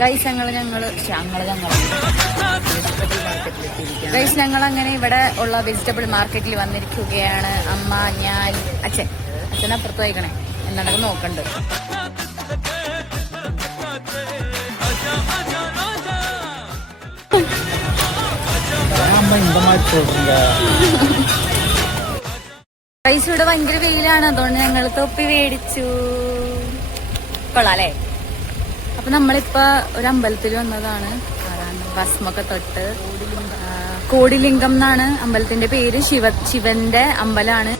Guys ഞങ്ങൾ അങ്ങനെ ഇവിടെ ഉള്ള വെജിറ്റബിൾ മാർക്കറ്റിൽ വന്നിരിക്കുകയാണ്. അമ്മ, ഞാൻ, അച്ഛനപ്പുറത്ത് വയ്ക്കണേ എന്താണൊക്കെ നോക്കണ്ട്. ഗൈസ് ഇവിടെ ഭയങ്കര വെയിലാണ്, അതുകൊണ്ട് ഞങ്ങൾ തൊപ്പി മേടിച്ചു. കൊള്ളാല്ലേ? അപ്പൊ നമ്മളിപ്പോ ഒരു അമ്പലത്തിൽ വന്നതാണ്. ഭസ്മൊക്കെ തൊട്ട് കോടിലിംഗം എന്നാണ് അമ്പലത്തിന്റെ പേര്. ശിവന്റെ അമ്പലമാണ്.